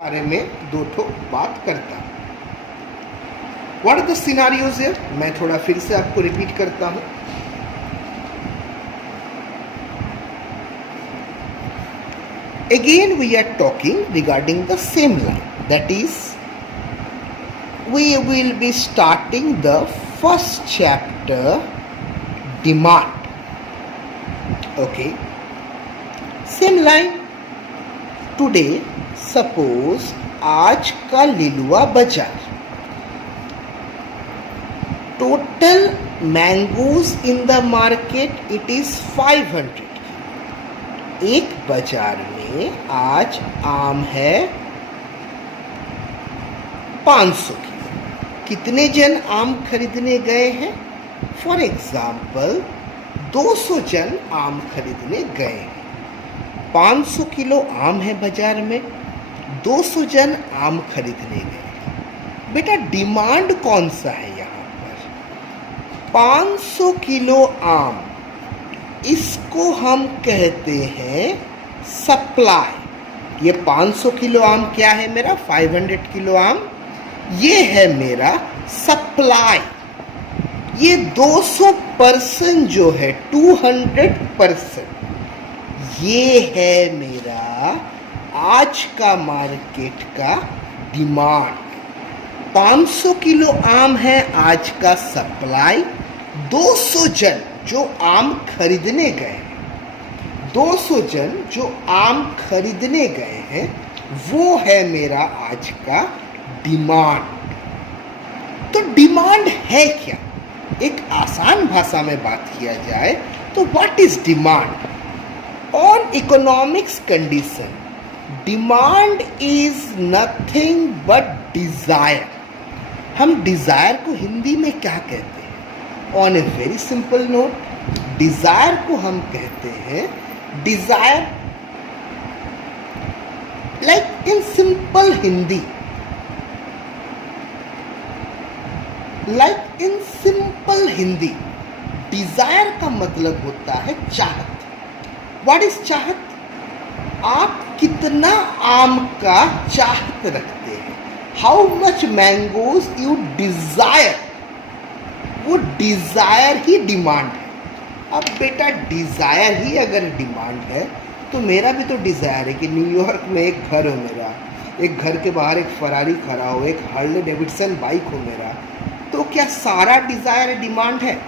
बारे में दो ठो बात करता हूँ। What are the scenarios here? मैं थोड़ा फिर से आपको रिपीट करता हूँ। Again we are talking regarding the same line, that is we will be starting the first chapter, demand. Okay, same line. Today suppose आज का लिलुआ बाजार, total mangoes in the market it is 500. एक बाजार में आज आम है 500 की। कितने जन आम खरीदने गए हैं? फॉर एग्जाम्पल 200 जन आम खरीदने गए हैं। 500 किलो आम है बाजार में, 200 जन आम खरीदने गए हैं। बेटा डिमांड कौन सा है यहाँ पर? 500 किलो आम, इसको हम कहते हैं सप्लाई। ये 500 किलो आम क्या है मेरा? 500 किलो आम, ये है मेरा सप्लाई। ये 200% जो है 200%, ये है मेरा आज का मार्केट का डिमांड। 500 किलो आम है आज का सप्लाई। 200 जन जो आम खरीदने गए, 200 जन जो आम खरीदने गए हैं, वो है मेरा आज का डिमांड। तो डिमांड है क्या? एक आसान भाषा में बात किया जाए तो what is demand? On economics condition, demand is nothing but desire. हम डिजायर को हिंदी में क्या कहते हैं? On a very simple note, desire को हम कहते हैं, desire like in simple Hindi, like in simple Hindi, desire का मतलब होता है चाहत। व्हाट इज चाहत? आप कितना आम का चाहत रखते हैं, how much mangoes you desire, वो डिजायर ही डिमांड है। अब बेटा डिजायर ही अगर डिमांड है तो मेरा भी तो डिजायर है कि न्यूयॉर्क में एक घर हो मेरा, एक घर के बाहर एक फरारी खड़ा हो, एक हार्ले डेविडसन बाइक हो मेरा। तो क्या सारा डिजायर डिमांड है?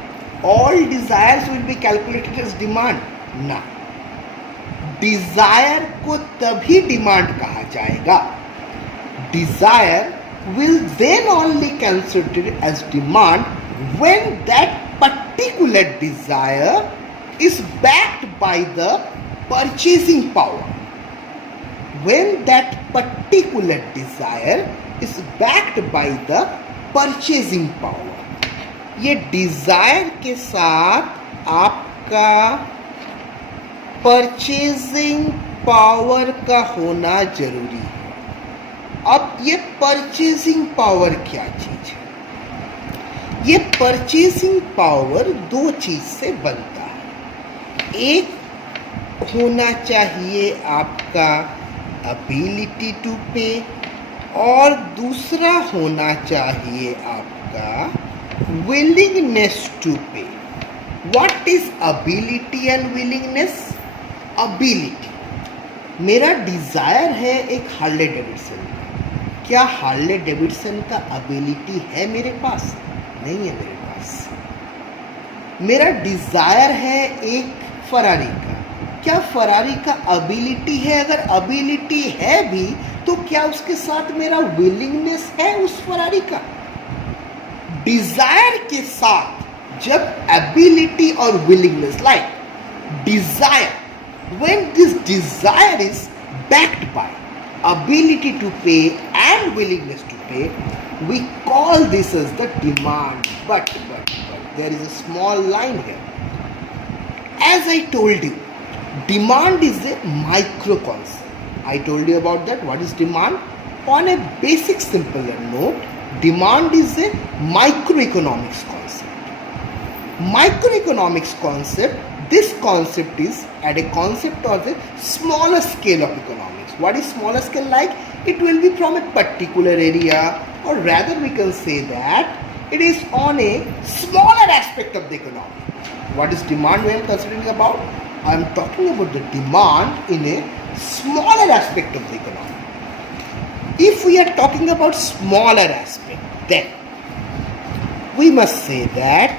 All desires will be calculated as demand? ना, डिजायर को तभी डिमांड कहा जाएगा, desire will then only considered as demand when that particular desire is backed by the purchasing power. When that particular desire is backed by the purchasing power. ये Dzire के साथ आपका purchasing power का होना जरूरी है। अब ये परचेजिंग पावर क्या चीज है? ये परचेजिंग पावर दो चीज से बनता है। एक होना चाहिए आपका अबिलिटी टू पे, और दूसरा होना चाहिए आपका विलिंगनेस टू पे। What is ability and willingness? Ability, मेरा डिजायर है एक हार्ले डेविडसन, क्या हार्ले डेविडसन का अबिलिटी है मेरे पास? नहीं है मेरे पास। मेरा डिजायर है एक फरारी का, क्या फरारी का अबिलिटी है? अगर अबिलिटी है भी तो क्या उसके साथ मेरा विलिंगनेस है उस फरारी का? डिजायर के साथ जब एबिलिटी और willingness, like Dzire, when this desire is backed by ability to pay and willingness to pay, we call this as the demand. But there is a small line here. As I told you, demand is a micro concept. I told you about that. What is demand? On a basic simple note, demand is a microeconomics concept. Microeconomics concept, this concept is at a concept of a smaller scale of economics. What is smaller scale? Like it will be from a particular area, or rather we can say that it is on a smaller aspect of the economy. What is demand we are considering about? I am talking about the demand in a smaller aspect of the economy. If we are talking about smaller aspect, then we must say that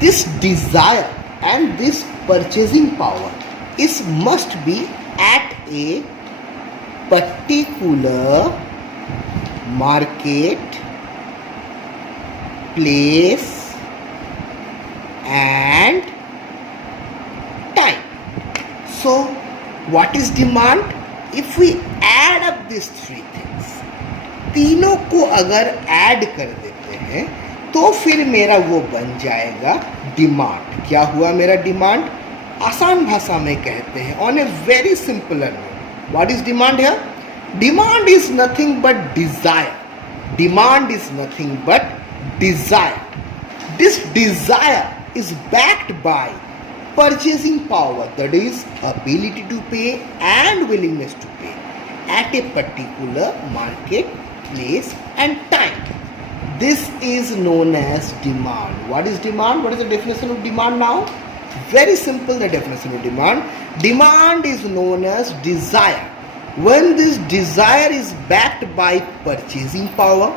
this desire and this purchasing power is must be at a particular market, place and time. So what is demand? If we add up these three things, तीनों को अगर add कर देते हैं तो फिर मेरा वो बन जाएगा डिमांड. क्या हुआ मेरा डिमांड? आसान भाषा में कहते हैं, on a very simpler way, what is demand है? Demand is nothing but desire. Demand is nothing but desire. This desire is backed by purchasing power, that is ability to pay and willingness to pay at a particular market, place and time. This is known as demand. What is demand? What is the definition of demand now? Very simple, the definition of demand. Demand is known as desire. When this desire is backed by purchasing power,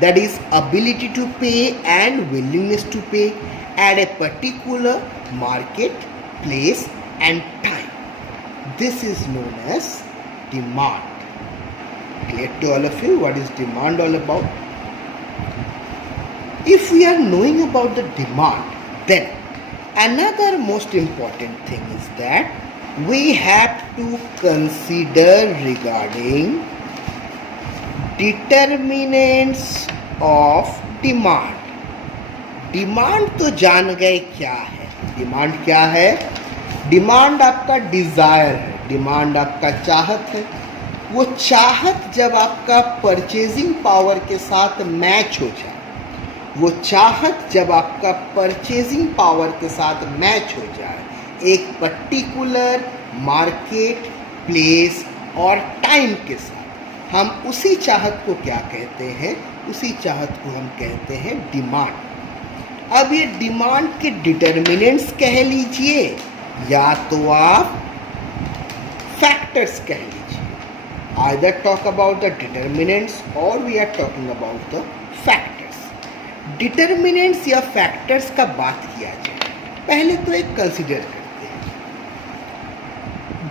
that is ability to pay and willingness to pay at a particular market, place and time. This is known as demand. Clear to all of you what is demand all about? If we are knowing about the demand, then another most important thing is that we have to consider regarding determinants of demand. Demand तो जान गए क्या है. Demand क्या है? Demand आपका Dzire है, demand आपका चाहत है. वो चाहत जब आपका परचेजिंग पावर के साथ मैच हो जाए, वो चाहत जब आपका परचेजिंग पावर के साथ मैच हो जाए, एक पर्टिकुलर मार्केट, प्लेस और टाइम के साथ, हम उसी चाहत को क्या कहते हैं? उसी चाहत को हम कहते हैं डिमांड. अब ये डिमांड के डिटर्मिनेंट्स कह लीजिए या तो आप फैक्टर्स कह लीजिए. Either talk about the determinants और we are talking about the factors. Determinants या फैक्टर्स का बात किया जाए, पहले तो एक कंसिडर करते हैं.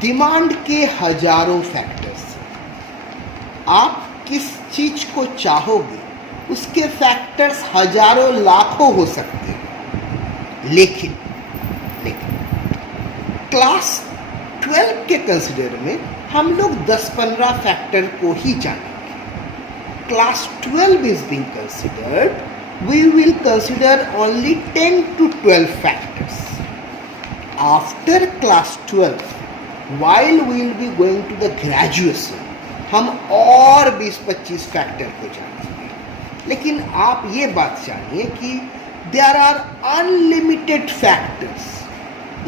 डिमांड के हजारों फैक्टर्स. आप किस चीज को चाहोगे उसके फैक्टर्स हजारों लाखों हो सकते हैं, लेकिन क्लास 12 के कंसिडर में हम लोग 10-15 फैक्टर को ही जानेंगे. Class 12 is being considered, we will consider only 10 to 12 factors. After class 12, while we will be going to the graduation, हम और 20-25 फैक्टर को जानेंगे. लेकिन आप ये बात जानिए कि there are unlimited factors.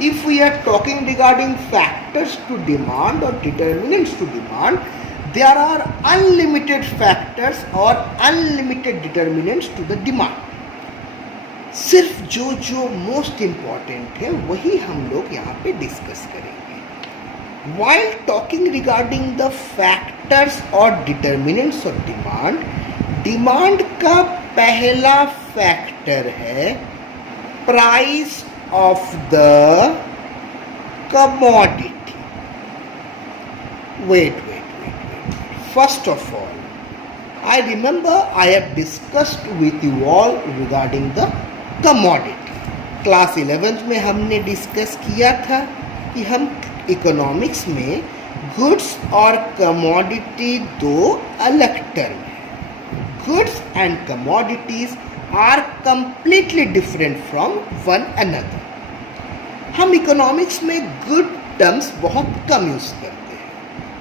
If we are talking regarding factors to demand or determinants to demand, there are unlimited factors or unlimited determinants to the demand. सिर्फ जो जो मोस्ट इम्पॉर्टेंट है वही हम लोग यहाँ पे डिस्कस करेंगे. While talking regarding the factors or determinants of demand, demand का पहला फैक्टर है price of the commodity. Wait. First of all, I remember I have discussed with you all regarding the commodity. Class 11th में हमने discuss किया था कि हम economics में गुड्स और कमोडिटी दो अलग टर्म हैं. Goods and commodities are completely different from one another. हम इकोनॉमिक्स में गुड टर्म्स बहुत कम यूज करते हैं.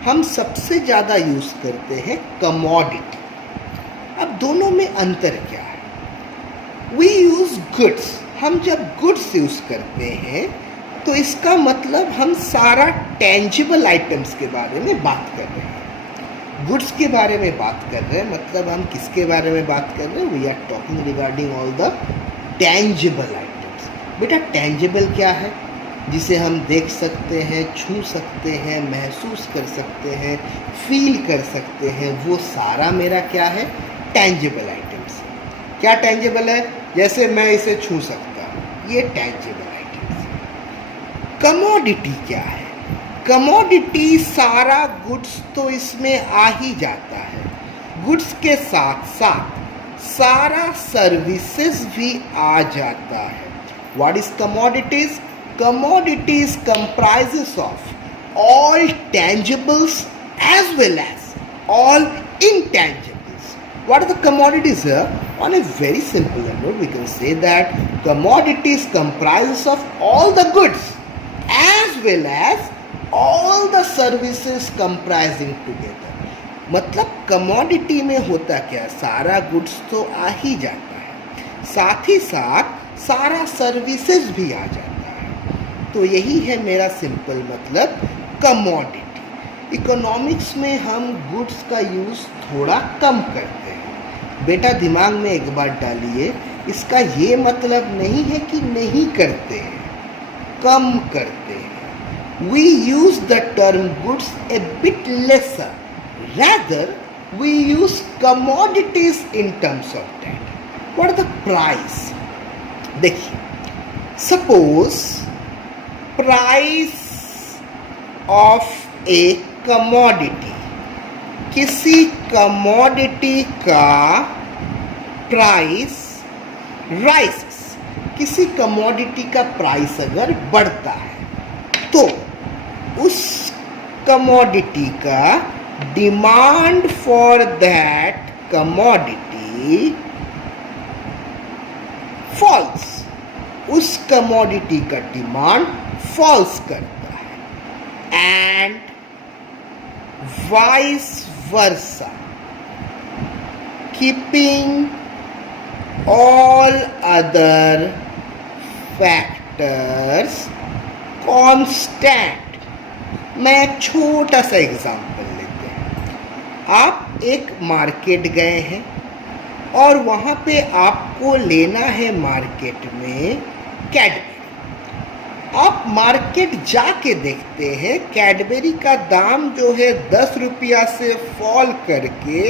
हम सबसे ज़्यादा यूज करते हैं कमोडिटी. अब दोनों में अंतर क्या है? We use goods. हम जब गुड्स यूज करते हैं तो इसका मतलब हम सारा टेंजिबल आइटम्स के बारे में बात कर रहे हैं. गुड्स के बारे में बात कर रहे हैं, मतलब हम किसके बारे में बात कर रहे हैं? We are talking regarding all the tangible items. बेटा टेंजिबल क्या है? जिसे हम देख सकते हैं, छू सकते हैं, महसूस कर सकते हैं, फील कर सकते हैं, वो सारा मेरा क्या है? Tangible items. क्या टेंजिबल है? जैसे मैं इसे छू सकता हूँ, ये टेंजिबल आइटम्स। कमोडिटी क्या है? कमोडिटी सारा गुड्स तो इसमें आ ही जाता है, गुड्स के साथ साथ सारा सर्विसेज भी आ जाता है। What is commodities? Commodities comprises of all tangibles as well as all intangibles. What are the commodities here? On a very simple note, we can say that commodities comprises of all the goods as well as all the services comprising together. मतलब commodity में होता क्या? सारा goods तो आ ही जाता है, साथ ही साथ सारा सर्विसेज भी आ जाता है। तो यही है मेरा सिंपल मतलब कमोडिटी। इकोनॉमिक्स में हम गुड्स का यूज़ थोड़ा कम करते हैं। बेटा दिमाग में एक बात डालिए, इसका ये मतलब नहीं है कि नहीं करते हैं, कम करते हैं। We use the term goods a bit lesser, rather we use commodities in terms of that. What are the price? देखिए, suppose price of a commodity, किसी कमोडिटी का प्राइस राइसेस, किसी कमोडिटी का प्राइस अगर बढ़ता है तो उस कमोडिटी का demand for that commodity falls, उस कमोडिटी का डिमांड फॉल्स करता है। And vice versa, keeping all other factors constant. मैं एक छोटा सा एग्जांपल लेते हैं। आप एक मार्केट गए हैं और वहाँ पे आपको लेना है मार्केट में कैडबरी। आप मार्केट जाके देखते हैं कैडबरी का दाम जो है 10 रुपया से फॉल करके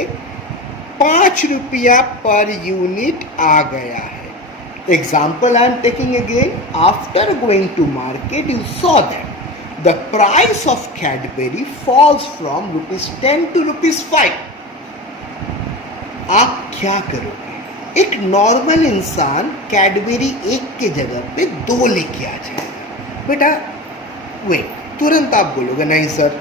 5 रुपया पर यूनिट आ गया है। Example I am taking again. After going to market you saw that the price of Cadbury falls from ₹10 to ₹5। आप क्या करोगे? एक नॉर्मल इंसान कैडबरी एक के जगह पे 2 लेके आ जाएगा। बेटा वेट, तुरंत आप बोलोगे नहीं सर,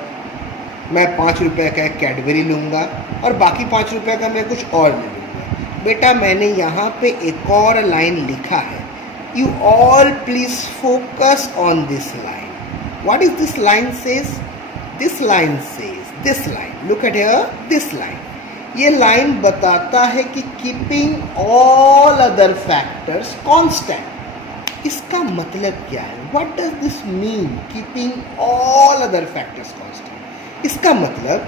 मैं 5 रुपये का एक कैडबरी लूँगा और बाकी 5 रुपये का मैं कुछ और ले लूँगा। बेटा मैंने यहाँ पे एक और लाइन लिखा है, you all please focus on this line. What is this line says? This line says, this line, look at here, this line. ये लाइन बताता है कि keeping all other factors constant. इसका मतलब क्या है? What does this mean, keeping all other factors constant? इसका मतलब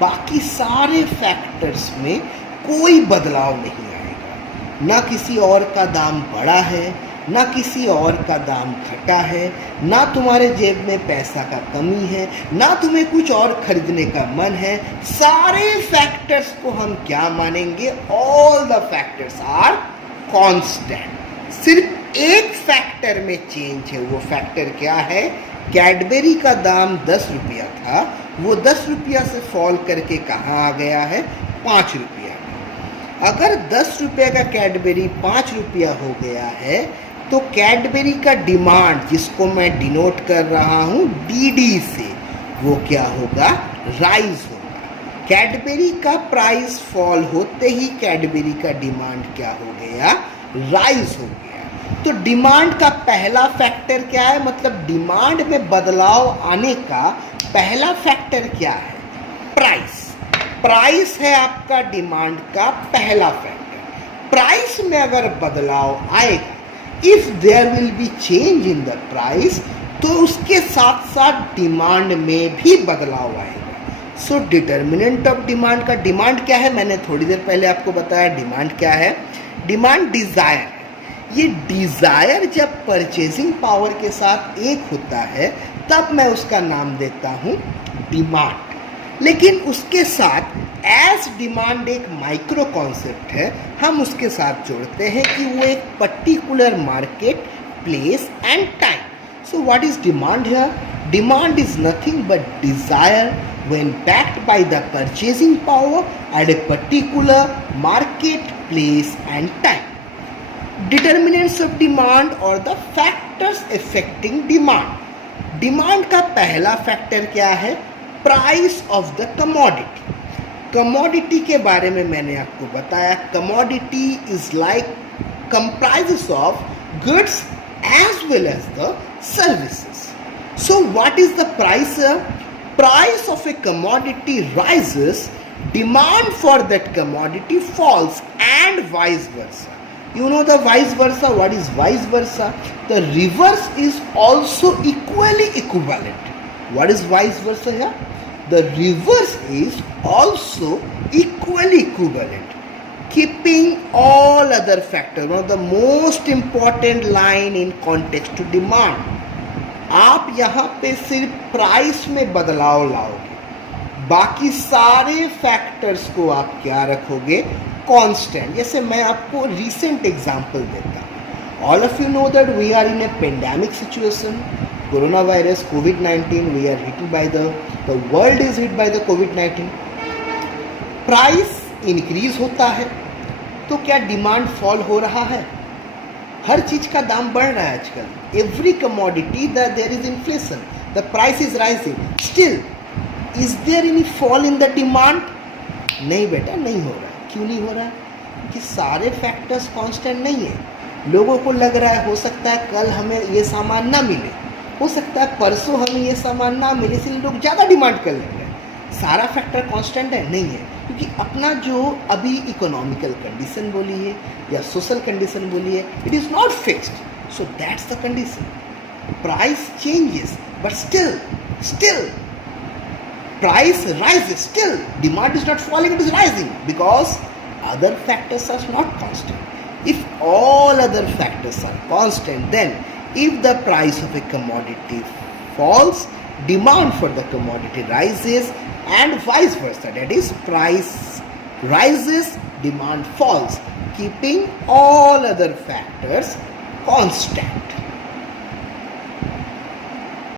बाकी सारे फैक्टर्स में कोई बदलाव नहीं आएगा। ना किसी और का दाम बढ़ा है, ना किसी और का दाम घटा है, ना तुम्हारे जेब में पैसा का कमी है, ना तुम्हें कुछ और खरीदने का मन है। सारे फैक्टर्स को हम क्या मानेंगे? All the factors are constant. सिर्फ एक फैक्टर में चेंज है। वो फैक्टर क्या है? कैडबरी का दाम 10 रुपया था, वो 10 रुपया से फॉल करके कहाँ आ गया है? 5 रुपया। अगर 10 रुपये का कैडबरी 5 रुपया हो गया है तो कैडबरी का डिमांड, जिसको मैं डिनोट कर रहा हूँ डीडी से, वो क्या होगा? राइज होगा। कैडबरी का प्राइस फॉल होते ही कैडबरी का डिमांड क्या हो गया? राइज हो गया। तो डिमांड का पहला फैक्टर क्या है? मतलब डिमांड में बदलाव आने का पहला फैक्टर क्या है? प्राइस। प्राइस है आपका डिमांड का पहला फैक्टर। प्राइस में अगर बदलाव आएगा, if there will be change in the price, तो उसके साथ साथ डिमांड में भी बदलाव आएगा। सो डिटर्मिनेंट ऑफ डिमांड का, डिमांड क्या है मैंने थोड़ी देर पहले आपको बताया। डिमांड क्या है? डिमांड डिजायर है। ये डिजायर जब परचेजिंग पावर के साथ एक होता है तब मैं उसका नाम देता हूं डिमांड। लेकिन उसके साथ एज डिमांड एक माइक्रो कॉन्सेप्ट है, हम उसके साथ जोड़ते हैं कि वो एक particular market, place and time. So what is demand here? Demand is nothing but desire when backed by the purchasing power at a particular market, place and time. Determinants of demand or the factors affecting demand. Demand का पहला factor क्या है? Price of the commodity. Commodity के बारे में मैंने आपको बताया, commodity is like comprises of goods as well as the services. So what is the price? Price of a commodity rises, demand for that commodity falls, and vice versa. You know the vice versa. What is vice versa? The reverse is also equally equivalent. What is vice versa here? The reverse is also equally equivalent. Keeping all other factors, one of the most important line in context to demand. आप यहाँ पे सिर्फ price में बदलाव लाओगे, बाकी सारे factors को आप क्या रखोगे? कांस्टेंट। जैसे मैं आपको रिसेंट एग्जांपल देता हूँ। All of you know that we are in A pandemic situation, corona virus covid, we are hit by the world is hit by the covid. Price increase होता है तो क्या डिमांड फॉल हो रहा है? हर चीज का दाम बढ़ रहा है आजकल। Every commodity there is inflation, the price is rising, still is there any fall in the demand? नहीं बेटा, नहीं हो रहा। क्यों नहीं हो रहा? क्योंकि सारे फैक्टर्स कांस्टेंट नहीं है। लोगों को लग रहा है हो सकता है कल हमें ये सामान ना मिले, हो सकता है परसों हमें ये सामान ना मिले, इसलिए लोग ज़्यादा डिमांड कर लेंगे। सारा फैक्टर कांस्टेंट है? नहीं है, क्योंकि अपना जो अभी इकोनॉमिकल कंडीशन बोली है या सोशल कंडीशन बोली है, it is not fixed. So that's the condition. Price changes but still price rises, still demand is not falling, it is rising because other factors are not constant. If all other factors are constant, then if the price of a commodity falls, demand for the commodity rises, and vice versa, that is price rises, demand falls, keeping all other factors constant.